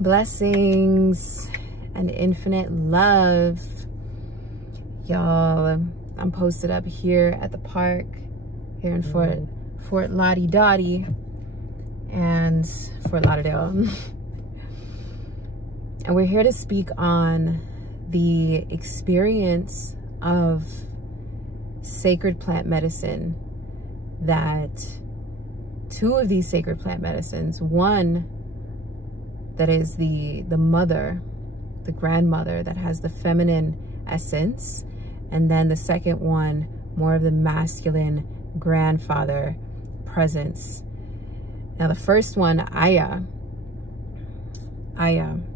Blessings and infinite love, y'all. I'm posted up here at the park here in Fort Lauderdale and Fort Lauderdale. And we're here to speak on the experience of sacred plant medicine, that two of these sacred plant medicines, one that is the mother, the grandmother, that has the feminine essence, and then the second one, more of the masculine grandfather presence. Now the first one, Aya.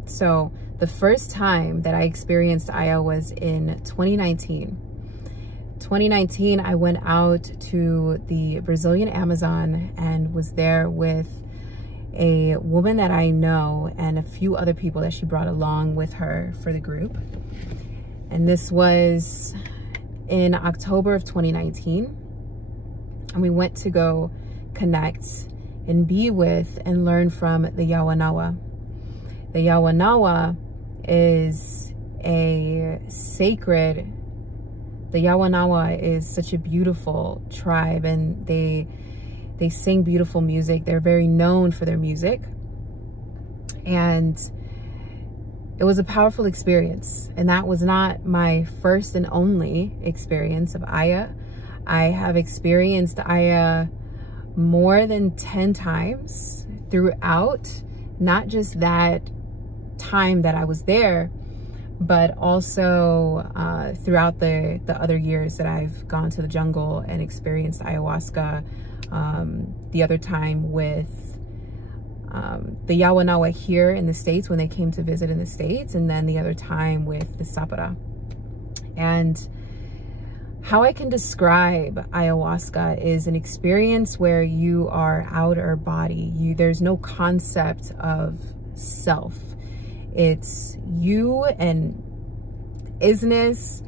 So the first time that I experienced Aya was in 2019. 2019, I went out to the Brazilian Amazon and was there with a woman that I know and a few other people that she brought along with her for the group. And this was in October of 2019. And we went to go connect and be with and learn from the Yawanawa. The Yawanawa is a sacred, the Yawanawa is such a beautiful tribe, and they sing beautiful music. They're very known for their music. And it was a powerful experience. And that was not my first and only experience of Aya. I have experienced Aya more than 10 times throughout, not just that time that I was there, but also throughout the other years that I've gone to the jungle and experienced ayahuasca. The other time with the Yawanawa here in the States when they came to visit in the States, and then the other time with the Sapara. And how I can describe ayahuasca is an experience where you are outer body. There's no concept of self. It's you and isness.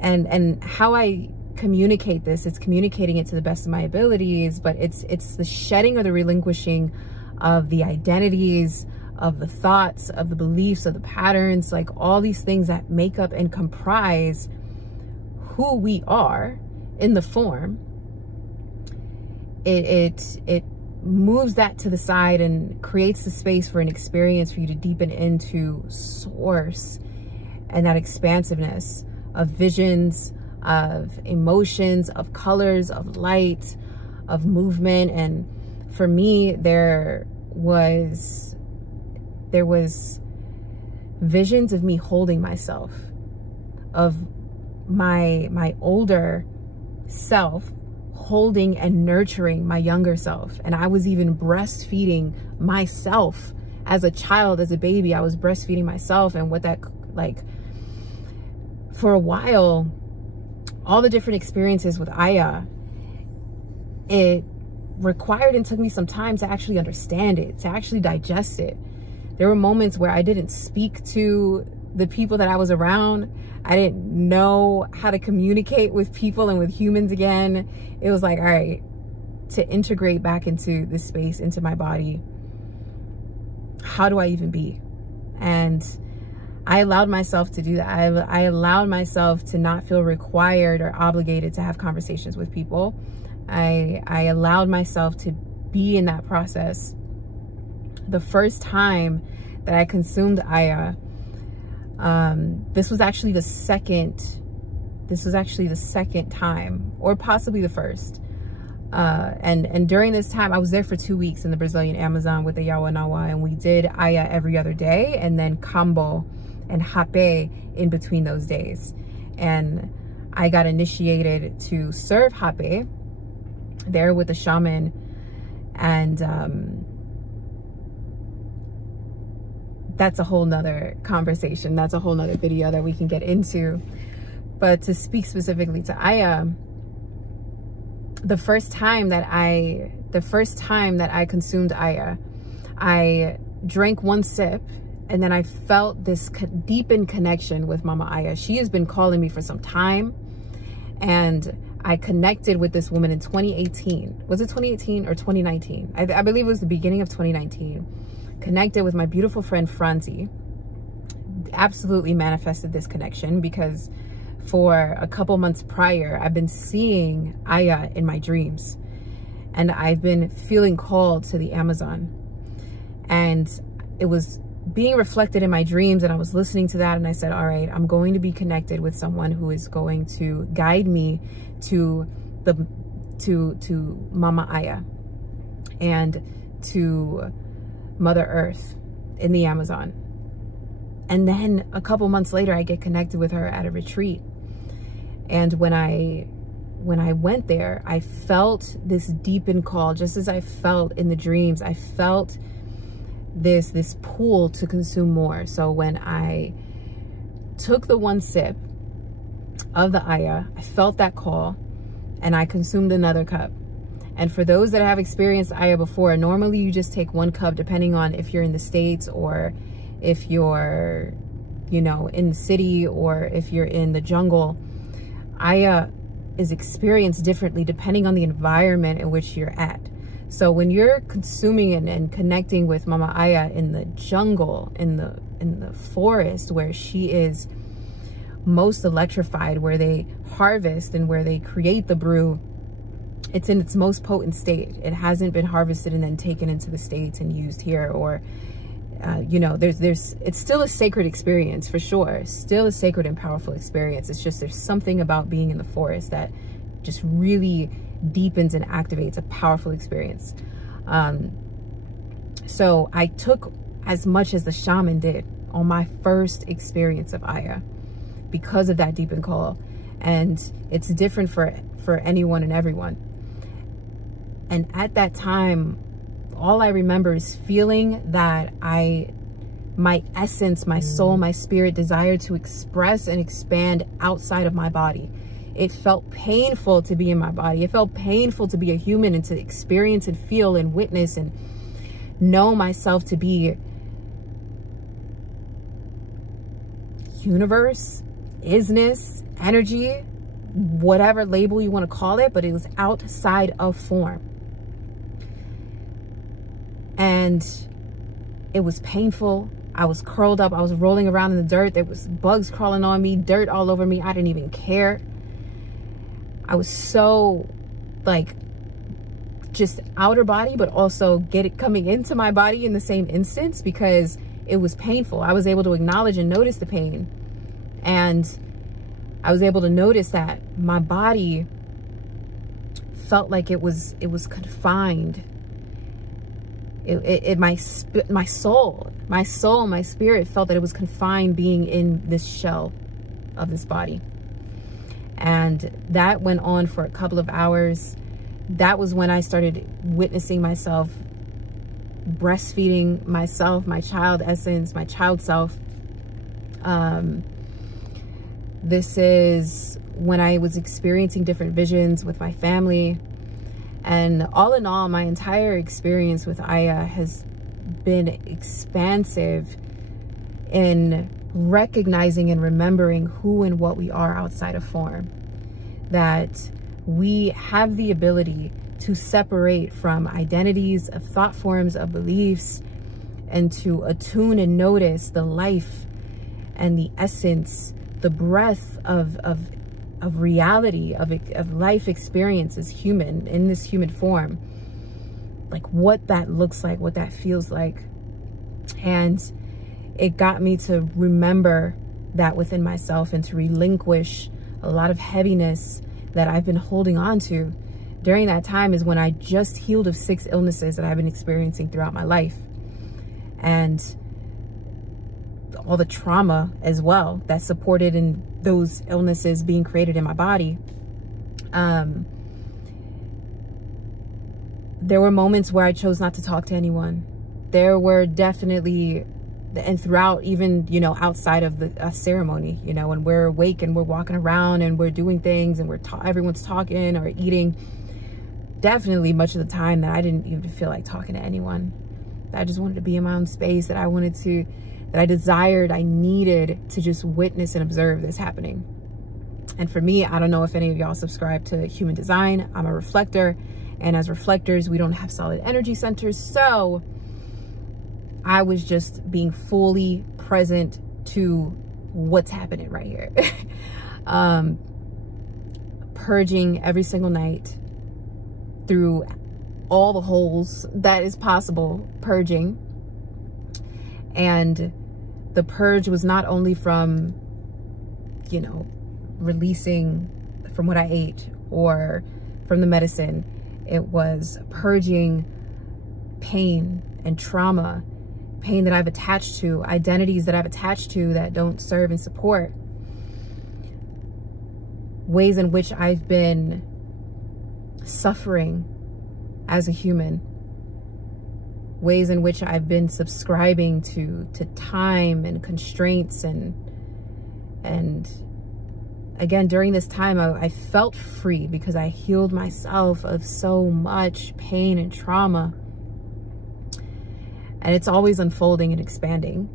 And how I communicate this, it's communicating it to the best of my abilities, but it's the shedding or the relinquishing of the identities, of the thoughts, of the beliefs, of the patterns, like all these things that make up and comprise who we are in the form. It moves that to the side and creates the space for an experience for you to deepen into source and that expansiveness of visions, of emotions, of colors, of light, of movement. And for me, there was visions of me holding myself, of my older self holding and nurturing my younger self. And I was even breastfeeding myself as a child, as a baby. I was breastfeeding myself, and what that, like, for a while, all the different experiences with Aya, it required and took me some time to actually understand it, to actually digest it. There were moments where I didn't speak to the people that I was around. I didn't know how to communicate with people and with humans again. It was like, all right, to integrate back into this space, into my body, how do I even be? And I allowed myself to do that. I allowed myself to not feel required or obligated to have conversations with people. I allowed myself to be in that process. The first time that I consumed Aya, this was actually the second time, or possibly the first. And during this time, I was there for 2 weeks in the Brazilian Amazon with the Yawanawa, and we did Aya every other day, and then Kambo and Hape in between those days. And I got initiated to serve Hape there with the shaman. And that's a whole nother conversation. That's a whole nother video that we can get into. But to speak specifically to Aya, the first time that I consumed Aya, I drank one sip, and then I felt this deepened connection with Mama Aya. She has been calling me for some time, and I connected with this woman in 2018. Was it 2018 or 2019? I believe it was the beginning of 2019. connected with my beautiful friend Franzi. Absolutely manifested this connection because for a couple months prior, I've been seeing Aya in my dreams, and I've been feeling called to the Amazon, and it was being reflected in my dreams, and I was listening to that, and I said, all right, I'm going to be connected with someone who is going to guide me to Mama Aya and to Mother Earth in the Amazon. And then a couple months later, I get connected with her at a retreat. And when I went there, I felt this deepened call, just as I felt in the dreams. I felt this pull to consume more. So when I took the one sip of the Aya, I felt that call, and I consumed another cup. And for those that have experienced Aya before, normally you just take one cup, depending on if you're in the States or if you're, you know, in the city or if you're in the jungle. Aya is experienced differently depending on the environment in which you're at. So when you're consuming it and connecting with Mama Aya in the jungle, in the forest where she is most electrified, where they harvest and where they create the brew, it's in its most potent state. It hasn't been harvested and then taken into the States and used here, or you know, it's still a sacred experience for sure. Still a sacred and powerful experience. It's just, there's something about being in the forest that just really deepens and activates a powerful experience. So I took as much as the shaman did on my first experience of Aya because of that deepened call. And it's different for anyone and everyone. And at that time, all I remember is feeling that my essence, my soul, my spirit desired to express and expand outside of my body. It felt painful to be in my body. It felt painful to be a human and to experience and feel and witness and know myself to be universe, isness, energy, whatever label you want to call it, but it was outside of form. And it was painful. I was curled up. I was rolling around in the dirt. There was bugs crawling on me, dirt all over me. I didn't even care. I was so like just outer body, but also coming into my body in the same instance, because it was painful. I was able to acknowledge and notice the pain. And I was able to notice that my body felt like it was confined. My soul, my spirit felt that it was confined being in this shell of this body. And that went on for a couple of hours. That was when I started witnessing myself breastfeeding myself, my child essence, my child self. This is when I was experiencing different visions with my family. And all in all, my entire experience with Aya has been expansive in recognizing and remembering who and what we are outside of form. That we have the ability to separate from identities, of thought forms, of beliefs, and to attune and notice the life and the essence, the breath of reality, of life experience as human, in this human form. Like what that looks like, what that feels like. And it got me to remember that within myself and to relinquish a lot of heaviness that I've been holding on to. During that time is when I just healed of 6 illnesses that I've been experiencing throughout my life. And all the trauma as well that's supported in those illnesses being created in my body. There were moments where I chose not to talk to anyone. There were definitely, and throughout, even, you know, outside of the ceremony, you know, when we're awake and we're walking around and we're doing things and everyone's talking or eating, definitely much of the time that I didn't even feel like talking to anyone. I just wanted to be in my own space, that I desired, I needed to just witness and observe this happening. And for me, I don't know if any of y'all subscribe to human design. I'm a reflector, and as reflectors, we don't have solid energy centers. So I was just being fully present to what's happening right here. Purging every single night through all the holes that is possible, purging. And the purge was not only from, you know, releasing from what I ate or from the medicine. It was purging pain and trauma, pain that I've attached to, identities that I've attached to that don't serve and support, ways in which I've been suffering as a human, ways in which I've been subscribing to time and constraints, and again, during this time, I felt free because I healed myself of so much pain and trauma. And it's always unfolding and expanding,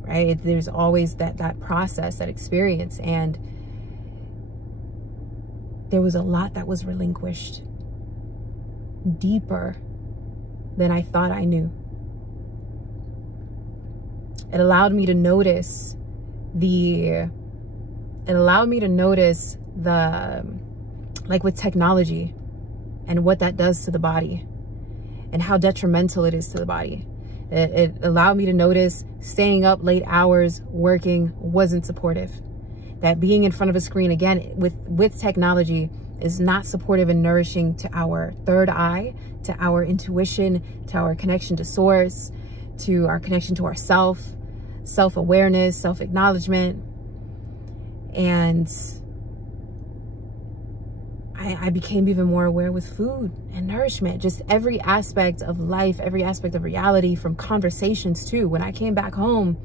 right? There's always that process, that experience. And there was a lot that was relinquished, deeper than I thought I knew. It allowed me to notice the, like with technology and what that does to the body and how detrimental it is to the body. It allowed me to notice staying up late hours, working wasn't supportive. That being in front of a screen, again, with technology, is not supportive and nourishing to our third eye, to our intuition, to our connection to source, to our connection to ourself, self-awareness, self-acknowledgement. And I became even more aware with food and nourishment, just every aspect of life, every aspect of reality, from conversations too. When I came back home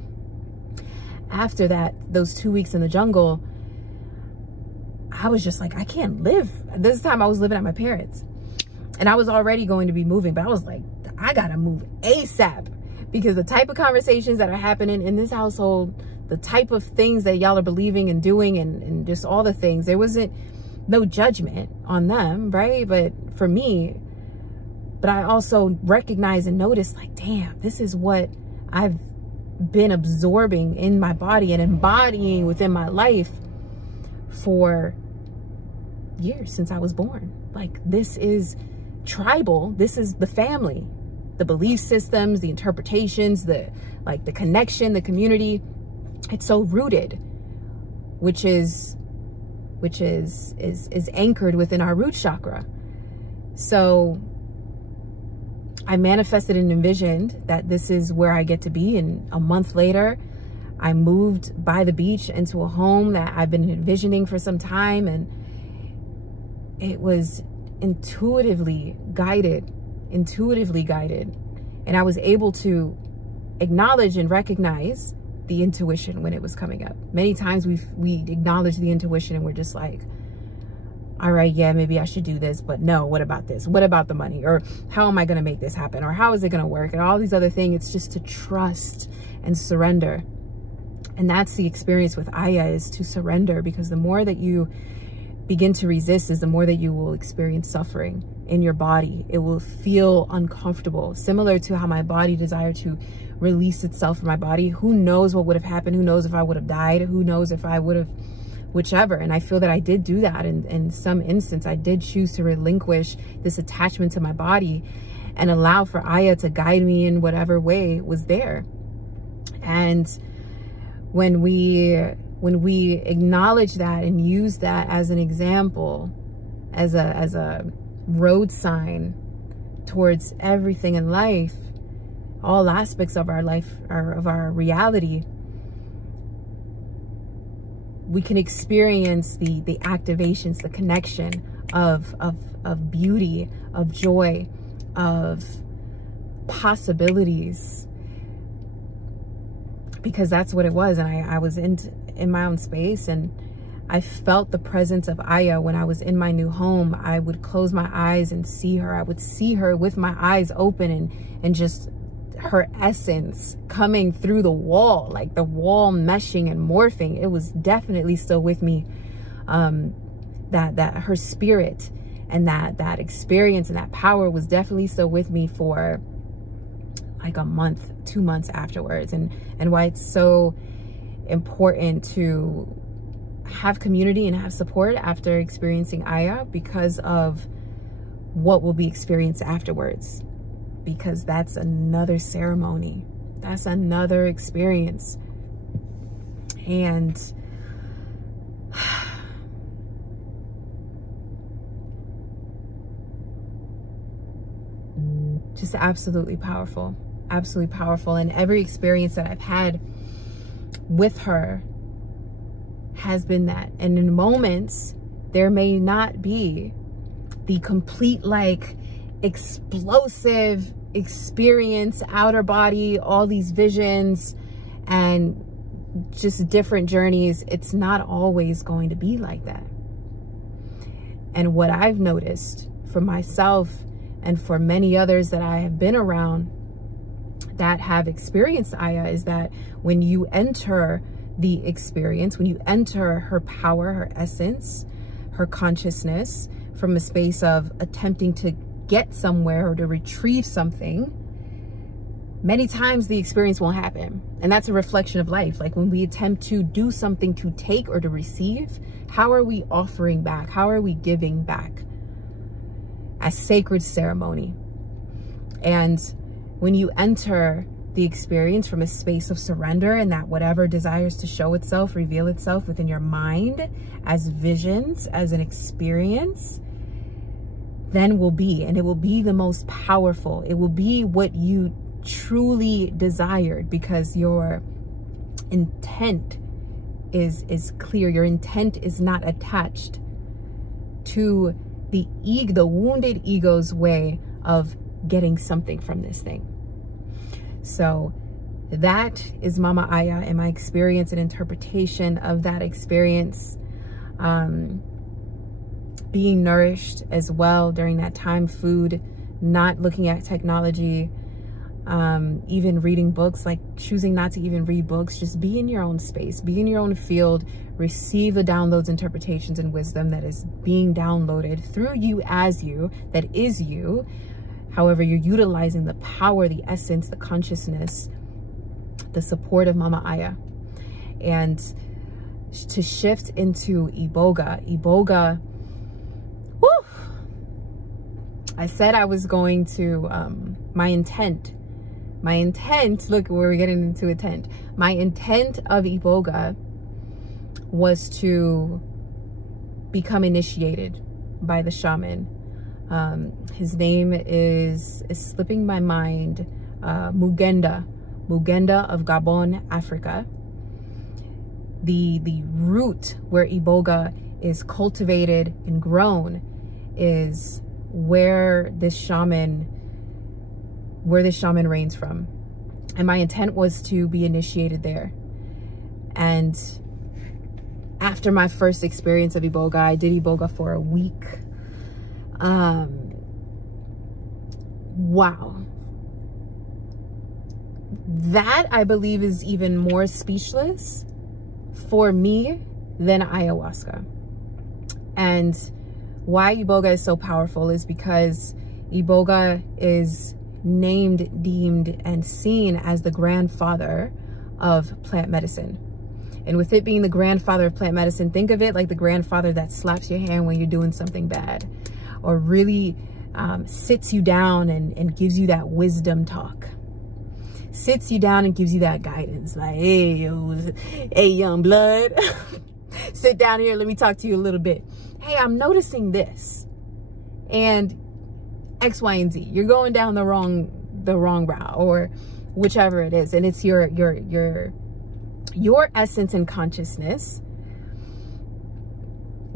after that, those 2 weeks in the jungle, I was just like, I can't live. This time I was living at my parents' and I was already going to be moving, but I was like, I gotta move ASAP, because the type of conversations that are happening in this household, the type of things that y'all are believing and doing, and just all the things, there wasn't no judgment on them, right? But for me, but I also recognize and notice, like, damn, this is what I've been absorbing in my body and embodying within my life for years, since I was born. Like, this is tribal, this is the family, the belief systems, the interpretations, the connection, the community. It's so rooted, which is anchored within our root chakra. So I manifested and envisioned that this is where I get to be. And a month later, I moved by the beach into a home that I've been envisioning for some time. And it was intuitively guided. And I was able to acknowledge and recognize the intuition when it was coming up. Many times we acknowledge the intuition and we're just like, all right, yeah, maybe I should do this, but no, what about this? What about the money? Or how am I going to make this happen? Or how is it going to work? And all these other things. It's just to trust and surrender. And that's the experience with Aya, is to surrender, because the more that you begin to resist is the more that you will experience suffering in your body. It will feel uncomfortable, similar to how my body desired to release itself from my body. Who knows what would have happened? Who knows if I would have died? Who knows if I would have, whichever. And I feel that I did do that in some instance. I did choose to relinquish this attachment to my body and allow for Aya to guide me in whatever way was there. And when we acknowledge that and use that as an example, as a road sign towards everything in life, all aspects of our life, of our reality, we can experience the activations, the connection of beauty, of joy, of possibilities, because that's what it was. And I was in my own space, and I felt the presence of Aya when I was in my new home. I would close my eyes and see her. I would see her with my eyes open, and just her essence coming through the wall, like the wall meshing and morphing. It was definitely still with me. That her spirit and that experience and that power was definitely still with me for like a month, 2 months afterwards, and why it's so important to have community and have support after experiencing Aya, because of what will be experienced afterwards, because that's another ceremony, that's another experience. And just absolutely powerful, absolutely powerful. And every experience that I've had with her has been that. And in moments, there may not be the complete, like, explosive experience, outer body, all these visions and just different journeys. It's not always going to be like that. And what I've noticed for myself and for many others that I have been around that have experienced Aya is that when you enter the experience, when you enter her power, her essence, her consciousness, from a space of attempting to get somewhere or to retrieve something, many times the experience won't happen. And that's a reflection of life. Like when we attempt to do something to take or to receive, how are we offering back? How are we giving back? As sacred ceremony. And when you enter the experience from a space of surrender, and that whatever desires to show itself, reveal itself within your mind as visions, as an experience, then will be, and it will be the most powerful. It will be what you truly desired, because your intent is clear. Your intent is not attached to the ego, the wounded ego's way of getting something from this thing. So that is Mama Aya and my experience and interpretation of that experience. Being nourished as well during that time, food, not looking at technology, even reading books, like choosing not to even read books, just be in your own space, be in your own field, receive the downloads, interpretations, and wisdom that is being downloaded through you as you, that is you. However, you're utilizing the power, the essence, the consciousness, the support of Mama Aya. And to shift into Iboga, woo! I said I was going to, my intent, look, we're getting into intent. My intent of Iboga was to become initiated by the shaman. His name is slipping my mind, Mugenda of Gabon, Africa. The root where Iboga is cultivated and grown is where this shaman reigns from. And my intent was to be initiated there. And after my first experience of Iboga, I did Iboga for a week. Wow. That, I believe, is even more speechless for me than ayahuasca. And why Iboga is so powerful is because Iboga is named, deemed, and seen as the grandfather of plant medicine. And with it being the grandfather of plant medicine, think of it like the grandfather that slaps your hand when you're doing something bad, or really sits you down and gives you that wisdom talk. Sits you down and gives you that guidance, like, hey, young blood, sit down here, let me talk to you a little bit. Hey, I'm noticing this, and X, Y, and Z. You're going down the wrong route, or whichever it is, and it's your essence and consciousness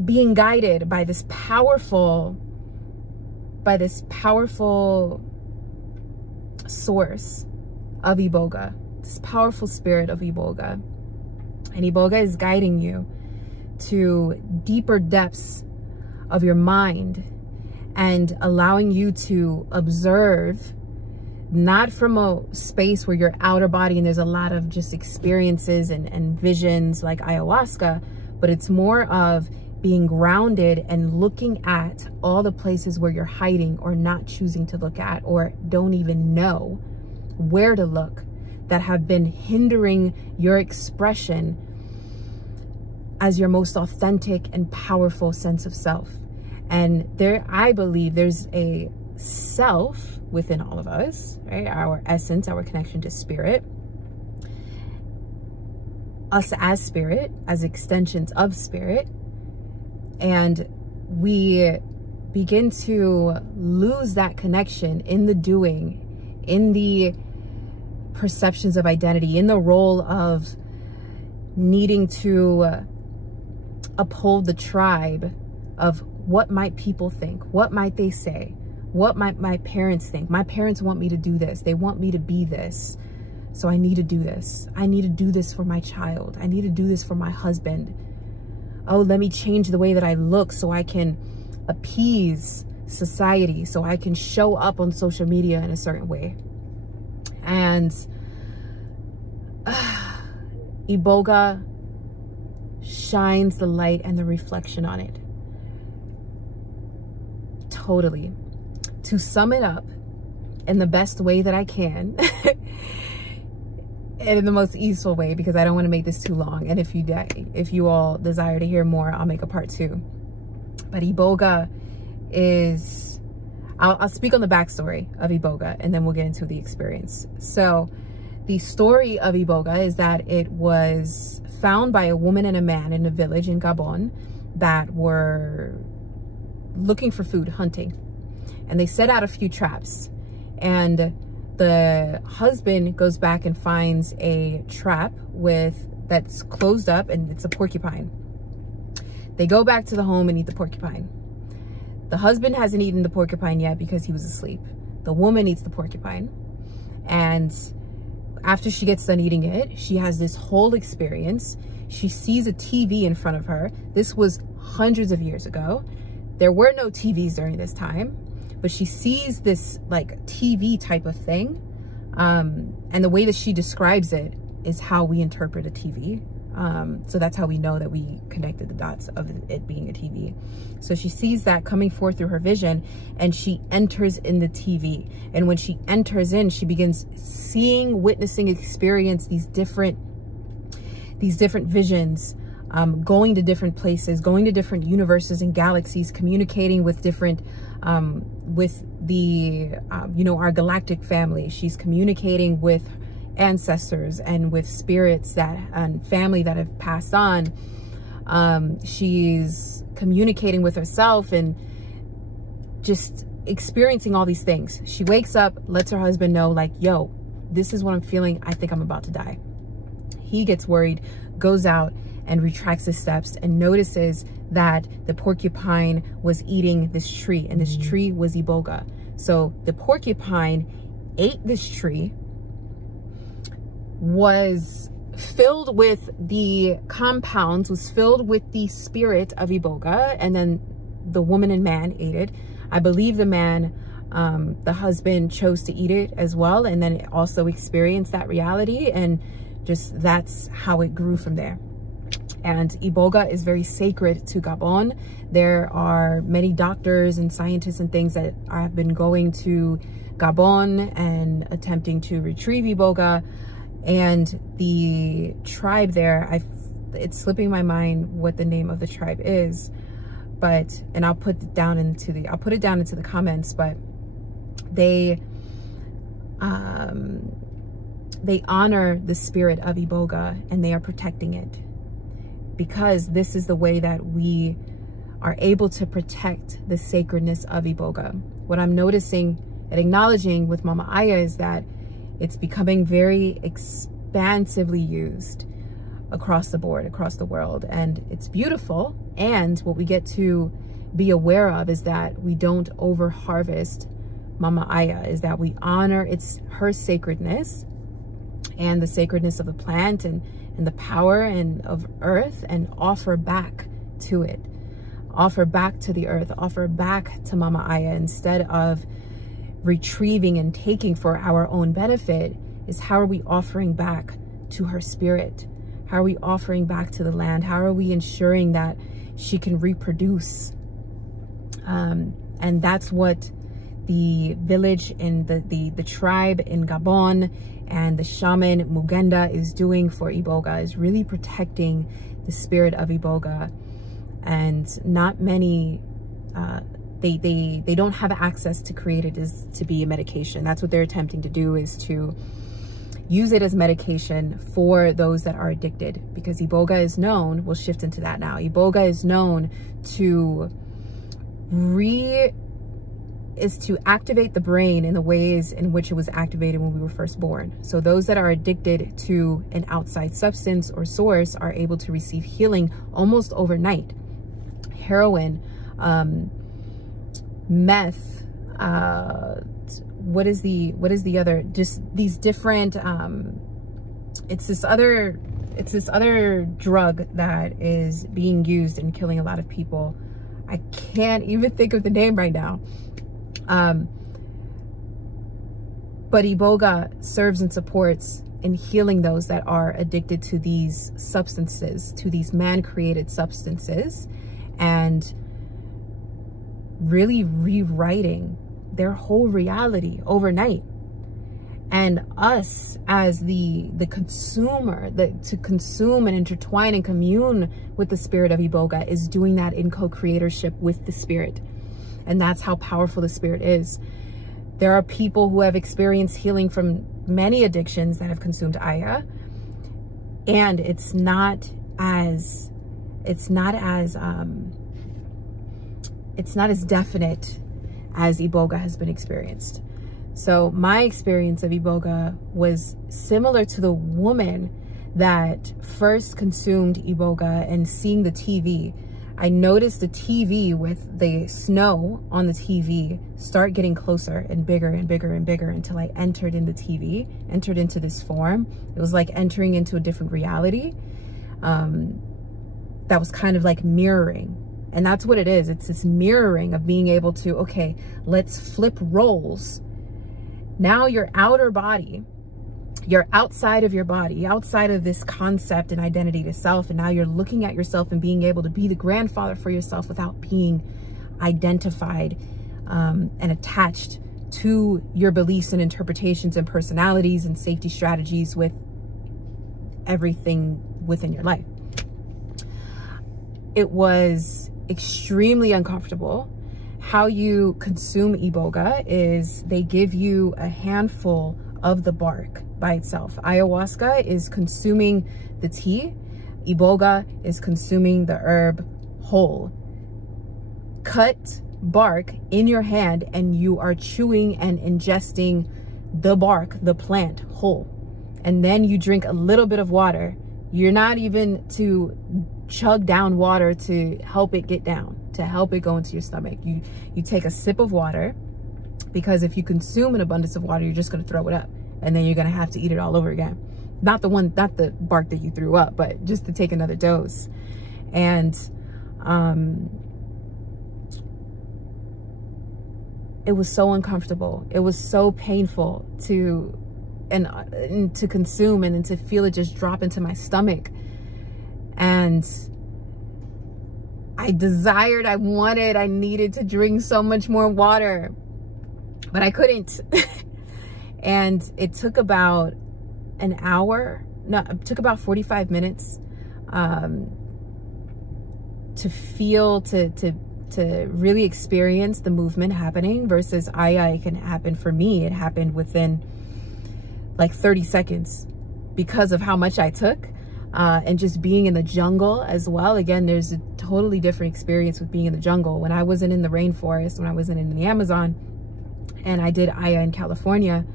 being guided by this powerful source of Iboga, this powerful spirit of Iboga. And Iboga is guiding you to deeper depths of your mind and allowing you to observe, not from a space where you're outer body and there's a lot of just experiences and visions like ayahuasca, but it's more of being grounded and looking at all the places where you're hiding or not choosing to look at, or don't even know where to look, that have been hindering your expression as your most authentic and powerful sense of self. And there, I believe there's a self within all of us, right? Our essence, our connection to spirit, us as spirit, as extensions of spirit. And we begin to lose that connection in the doing, in the perceptions of identity, in the role of needing to uphold the tribe of what might people think, what might they say, what might my parents think. My parents want me to do this, they want me to be this, so I need to do this. I need to do this for my child, I need to do this for my husband. Oh, let me change the way that I look so I can appease society, so I can show up on social media in a certain way. And Iboga shines the light and the reflection on it. Totally. To sum it up in the best way that I can, and in the most easeful way, because I don't want to make this too long. And if you all desire to hear more, I'll make a part 2. But Iboga is, I'll speak on the backstory of Iboga, and then we'll get into the experience. So the story of Iboga is that it was found by a woman and a man in a village in Gabon that were looking for food, hunting. And they set out a few traps. And the husband goes back and finds a trap that's closed up, and it's a porcupine. They go back to the home and eat the porcupine. The husband hasn't eaten the porcupine yet because he was asleep. The woman eats the porcupine. And after she gets done eating it, she has this whole experience. She sees a TV in front of her. This was hundreds of years ago. There were no TVs during this time, but she sees this like TV type of thing. And the way that she describes it is how we interpret a TV. So that's how we know that we connected the dots of it being a TV. So she sees that coming forth through her vision, and she enters in the TV. And when she enters in, she begins seeing, witnessing, experience these different visions, going to different places, going to different universes and galaxies, communicating with different, with the, our galactic family. She's communicating with ancestors and with spirits and family that have passed on. She's communicating with herself and just experiencing all these things. She wakes up, lets her husband know, like, yo, this is what I'm feeling. I think I'm about to die. He gets worried, goes out and retracts his steps, and notices that the porcupine was eating this tree, and this tree was Iboga. So the porcupine ate this tree, was filled with the compounds, was filled with the spirit of Iboga, and then the woman and man ate it. I believe the man, the husband, chose to eat it as well, and then also experienced that reality, and just that's how it grew from there. And Iboga is very sacred to Gabon. There are many doctors and scientists and things that have been going to Gabon and attempting to retrieve Iboga. And the tribe there, it's slipping my mind what the name of the tribe is, but, and I'll put it down into the comments, but they honor the spirit of Iboga, and they are protecting it, because this is the way that we are able to protect the sacredness of Iboga. What I'm noticing and acknowledging with Mama Aya is that it's becoming very expansively used across the board, across the world. And it's beautiful. And what we get to be aware of is that we don't over harvest Mama Aya, is that we honor her sacredness and the sacredness of the plant and the power of earth, and offer back to it. Offer back to the earth, offer back to Mama Aya, instead of retrieving and taking for our own benefit. Is how are we offering back to her spirit? How are we offering back to the land? How are we ensuring that she can reproduce? And that's what the village in the tribe in Gabon and the shaman Mugenda is doing for Iboga is really protecting the spirit of Iboga. And not many, they don't have access to create it as to be a medication. That's what they're attempting to do, is to use it as medication for those that are addicted, because Iboga is known, we'll shift into that now. Iboga is known to activate the brain in the ways in which it was activated when we were first born. So those that are addicted to an outside substance or source are able to receive healing almost overnight. Heroin, meth, what is the other, just these different, it's this other drug that is being used and killing a lot of people. I can't even think of the name right now. But Iboga serves and supports in healing those that are addicted to these substances, to these man-created substances, and really rewriting their whole reality overnight. And us as the consumer, to consume and intertwine and commune with the spirit of Iboga is doing that in co-creatorship with the spirit. And that's how powerful the spirit is. There are people who have experienced healing from many addictions that have consumed Aya, and it's not as definite as Iboga has been experienced. So my experience of Iboga was similar to the woman that first consumed Iboga, and seeing the TV. I noticed the TV with the snow on the TV start getting closer and bigger and bigger and bigger until I entered in the TV, entered into this form. It was like entering into a different reality that was kind of like mirroring. And that's what it is. It's this mirroring of being able to, okay, let's flip roles. Now your outer body, you're outside of your body, outside of this concept and identity to self. And now you're looking at yourself and being able to be the grandfather for yourself without being identified and attached to your beliefs and interpretations and personalities and safety strategies with everything within your life. It was extremely uncomfortable. How you consume Iboga is they give you a handful of the bark by itself. Ayahuasca is consuming the tea. Iboga is consuming the herb whole. Cut bark in your hand and you are chewing and ingesting the bark, the plant whole. And then you drink a little bit of water. You're not even to chug down water to help it get down, to help it go into your stomach. You take a sip of water, because if you consume an abundance of water, you're just going to throw it up, and then you're going to have to eat it all over again. Not the bark that you threw up, but just to take another dose. And it was so uncomfortable. It was so painful to consume, and then to feel it just drop into my stomach. And I needed to drink so much more water, but I couldn't. And it took about an hour, no, it took about 45 minutes to really experience the movement happening, versus it can happen for me. It happened within like 30 seconds because of how much I took. And just being in the jungle as well. Again, there's a totally different experience with being in the jungle. When I wasn't in the rainforest, when I wasn't in the Amazon, and I did Aya in California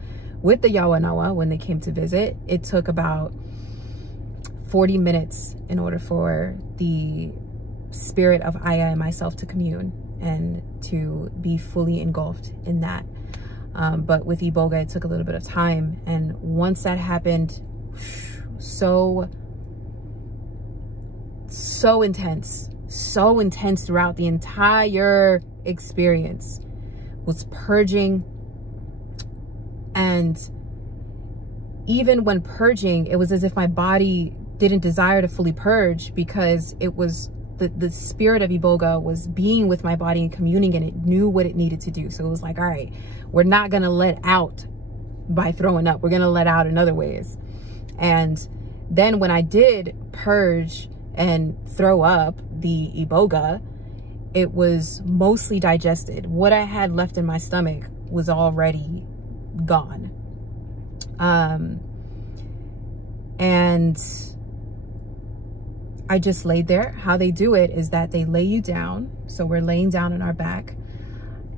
with the Yawanawa when they came to visit, it took about 40 minutes in order for the spirit of Aya and myself to commune and to be fully engulfed in that. But with Iboga, it took a little bit of time. And once that happened, so intense throughout the entire experience, was purging. And even when purging, it was as if my body didn't desire to fully purge, because it was the spirit of Iboga was being with my body and communing, and it knew what it needed to do. So it was like, all right, we're not going to let out by throwing up. We're going to let out in other ways. And then when I did purge and throw up the Iboga, it was mostly digested. What I had left in my stomach was already gone. And I just laid there. How they do it is that they lay you down. So we're laying down on our back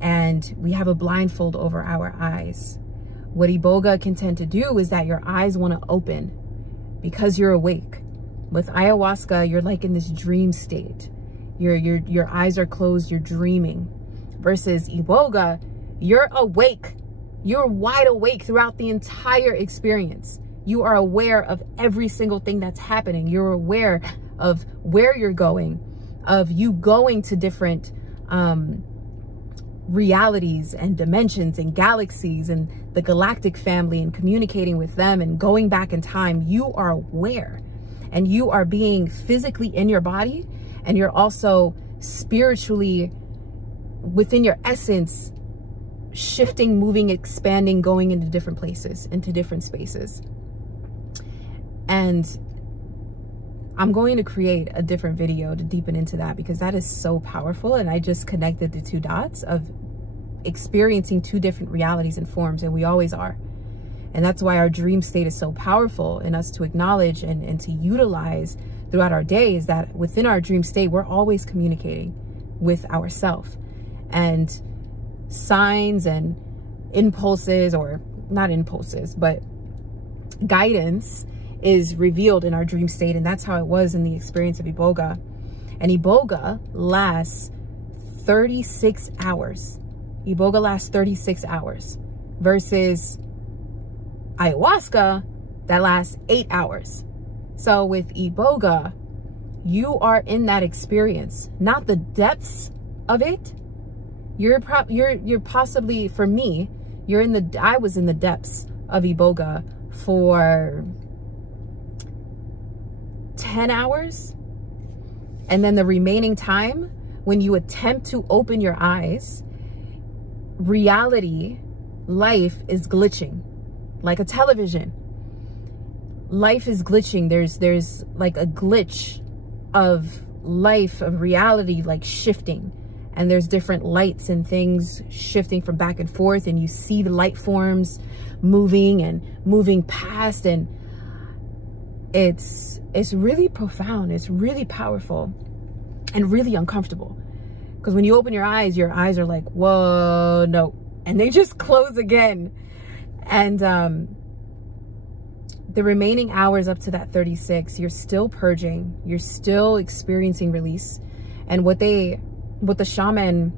and we have a blindfold over our eyes. What Iboga can tend to do is that your eyes want to open because you're awake. With ayahuasca, you're like in this dream state. Your eyes are closed, you're dreaming. Versus Iboga, you're awake. You're wide awake throughout the entire experience. You are aware of every single thing that's happening. You're aware of where you're going, of you going to different realities and dimensions and galaxies and the galactic family and communicating with them and going back in time. You are aware and you are being physically in your body, and you're also spiritually within your essence, shifting, moving, expanding, going into different places, into different spaces. And I'm going to create a different video to deepen into that, because that is so powerful. And I just connected the two dots of experiencing two different realities and forms, and we always are. And that's why our dream state is so powerful in us to acknowledge and to utilize throughout our day, is that within our dream state, we're always communicating with ourselves. And signs and impulses, or not impulses, but guidance is revealed in our dream state. And that's how it was in the experience of Iboga. And Iboga lasts 36 hours. Iboga lasts 36 hours versus ayahuasca that lasts 8 hours. So with Iboga, you are in that experience, not the depths of it. You're possibly, for me, I was in the depths of Iboga for 10 hours. And then the remaining time, when you attempt to open your eyes, reality, life is glitching like a television. Life is glitching. There's like a glitch of life, of reality, like shifting. And there's different lights and things shifting from back and forth, and you see the light forms moving and moving past, and it's really profound. It's really powerful and really uncomfortable, because when you open your eyes are like, whoa, no, and they just close again. And the remaining hours up to that 36, you're still purging, you're still experiencing release. And what the shaman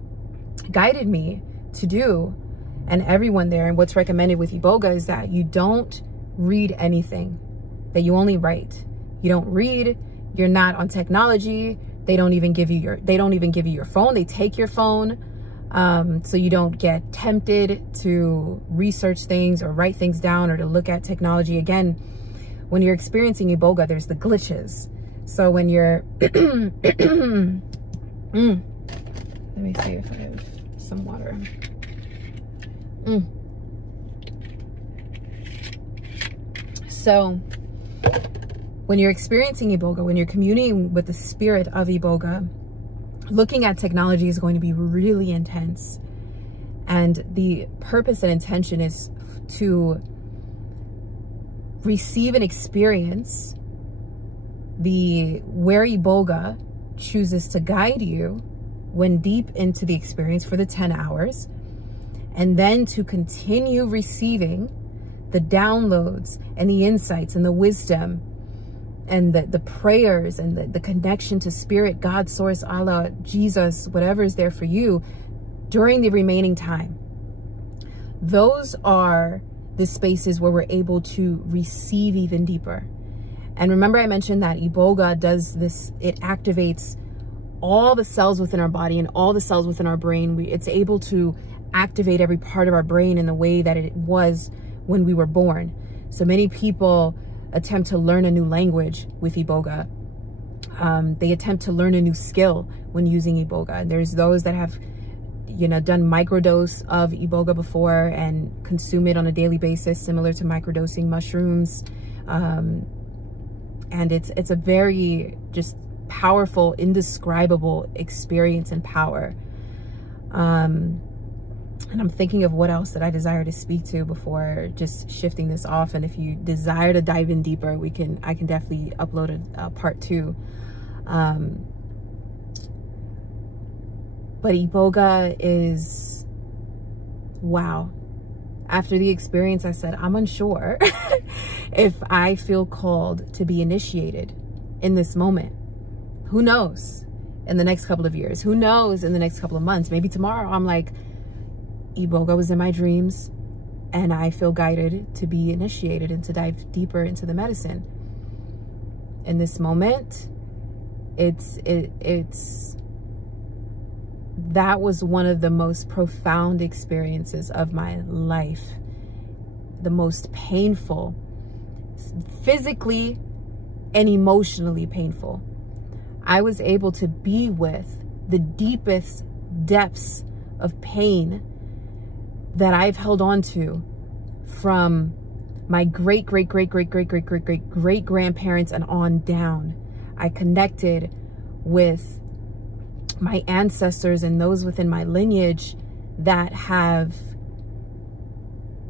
guided me to do, and everyone there, and what's recommended with Iboga, is that you don't read anything, that you only write. You don't read, you're not on technology. They don't even give you your phone. They take your phone, so you don't get tempted to research things or write things down or to look at technology. Again, when you're experiencing Iboga, there's the glitches. So when you're let me see if I have some water. So when you're experiencing Iboga, when you're communing with the spirit of Iboga, looking at technology is going to be really intense. And the purpose and intention is to receive and experience where Iboga chooses to guide you when deep into the experience for the 10 hours, and then to continue receiving the downloads and the insights and the wisdom and the prayers and the connection to spirit, God, source, Allah, Jesus, whatever is there for you during the remaining time. Those are the spaces where we're able to receive even deeper. And remember, I mentioned that Iboga does this, it activates all the cells within our body and all the cells within our brain. It's able to activate every part of our brain in the way that it was when we were born. So many people attempt to learn a new language with Iboga. They attempt to learn a new skill when using Iboga. And there's those that have, you know, done microdose of Iboga before and consume it on a daily basis, similar to microdosing mushrooms. And it's a very just powerful, indescribable experience and power. And I'm thinking of what else that I desire to speak to before just shifting this off. And if you desire to dive in deeper, I can definitely upload a part 2. But Iboga is, wow. After the experience, I said, I'm unsure if I feel called to be initiated in this moment. Who knows in the next couple of years? Who knows in the next couple of months? Maybe tomorrow I'm like, Iboga was in my dreams and I feel guided to be initiated and to dive deeper into the medicine. In this moment, that was one of the most profound experiences of my life. The most painful, physically and emotionally painful. I was able to be with the deepest depths of pain that I've held on to from my great-great-great-great-great-great-great-great-grandparents and on down. I connected with my ancestors and those within my lineage that have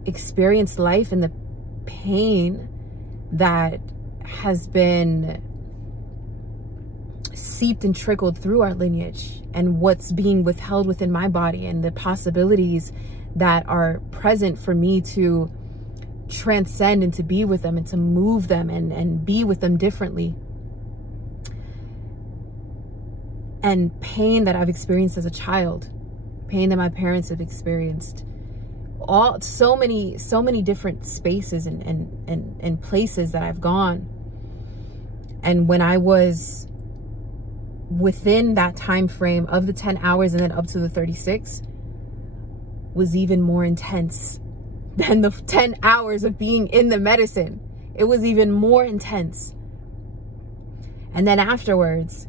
experienced life and the pain that has been seeped and trickled through our lineage, and what's being withheld within my body, and the possibilities that are present for me to transcend and to be with them and to move them and be with them differently. And pain that I've experienced as a child, pain that my parents have experienced, so many different spaces and places that I've gone. And when I was within that time frame of the 10 hours and then up to the 36 was even more intense than the 10 hours of being in the medicine. It was even more intense. And then afterwards,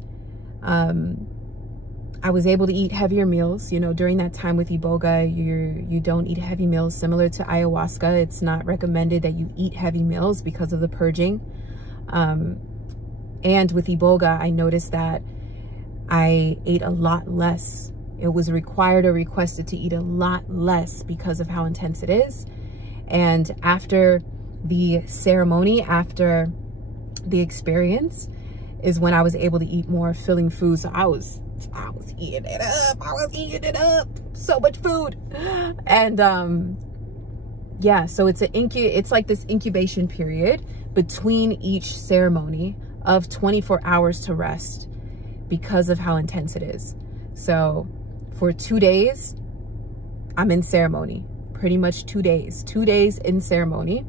I was able to eat heavier meals. You know, during that time with Iboga, you don't eat heavy meals. Similar to Ayahuasca, it's not recommended that you eat heavy meals because of the purging. And with Iboga, I noticed that I ate a lot less. It was required or requested to eat a lot less because of how intense it is. And after the ceremony, after the experience, is when I was able to eat more filling food. So I was eating it up. I was eating it up. So much food. And yeah, so it's like this incubation period between each ceremony of 24 hours to rest because of how intense it is. So for 2 days, I'm in ceremony. Pretty much 2 days. 2 days in ceremony.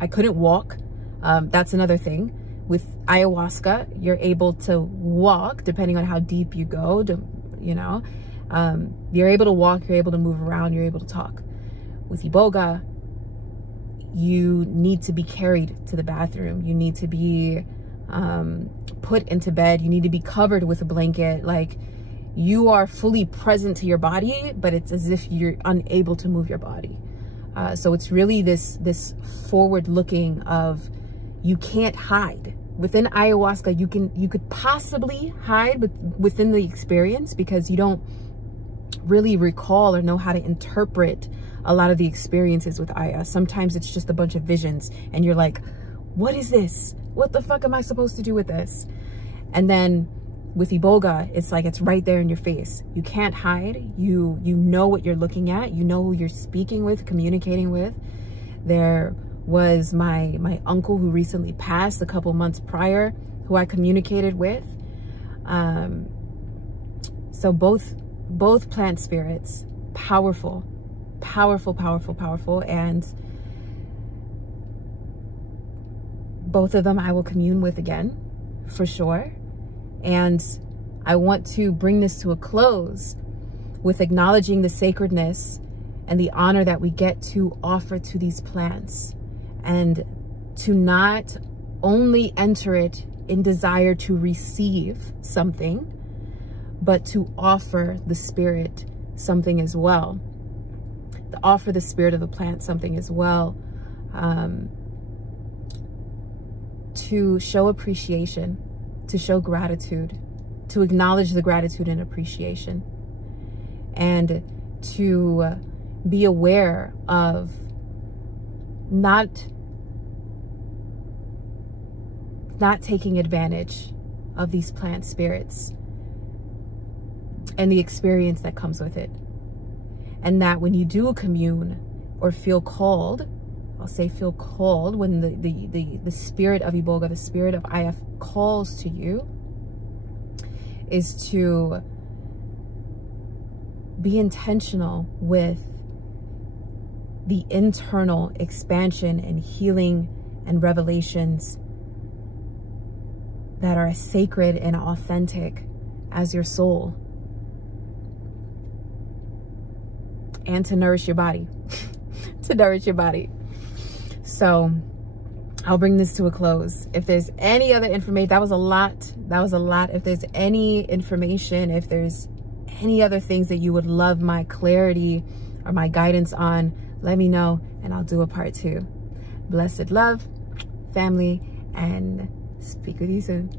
I couldn't walk. That's another thing. With ayahuasca, you're able to walk depending on how deep you go, you know. You're able to walk, you're able to move around, you're able to talk. With Iboga, you need to be carried to the bathroom. You need to be put into bed. You need to be covered with a blanket. Like, you are fully present to your body, but it's as if you're unable to move your body. So it's really this forward looking of, you can't hide. Within ayahuasca, you could possibly hide within the experience because you don't really recall or know how to interpret a lot of the experiences with Aya. Sometimes it's just a bunch of visions and you're like, what is this? What the fuck am I supposed to do with this? And then with Iboga, it's like, it's right there in your face. You can't hide. You know what you're looking at. You know who you're speaking with, communicating with. There was my uncle who recently passed a couple months prior, who I communicated with. So both plant spirits, powerful, powerful, powerful, powerful. And both of them I will commune with again, for sure. And I want to bring this to a close with acknowledging the sacredness and the honor that we get to offer to these plants, and to not only enter it in desire to receive something, but to offer the spirit something as well. To offer the spirit of the plant something as well. To show appreciation, to show gratitude, to acknowledge the gratitude and appreciation, and to be aware of not taking advantage of these plant spirits and the experience that comes with it. And that when you do commune or feel called, I'll say feel called, when the spirit of Iboga, the spirit of IF calls to you, is to be intentional with the internal expansion and healing and revelations that are as sacred and authentic as your soul, and to nourish your body. To nourish your body. So I'll bring this to a close. If there's any other information, that was a lot. If there's any information, if there's any other things that you would love my clarity or my guidance on, let me know and I'll do a part 2. Blessed love, family, and speak with you soon.